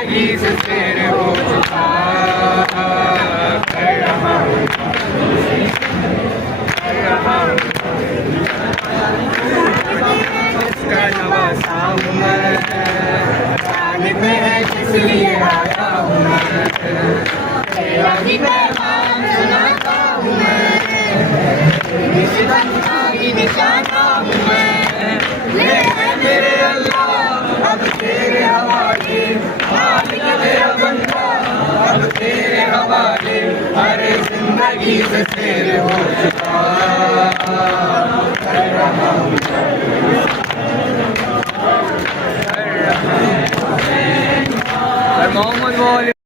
जिंदगी से तेरे हो चुका कर रहा हूँ इसका नवासा हूँ मैं जाने पे है किस लिए आया हूँ मैं तेरा ही पैगाम सुनाता हूँ मैं निशाना हूँ मैं ले है मेरे अल्लाह अब तेरे हवाले हाल मेरा बंदा अब तेरे हवाले हर जिंदगी से तेरे हो चुका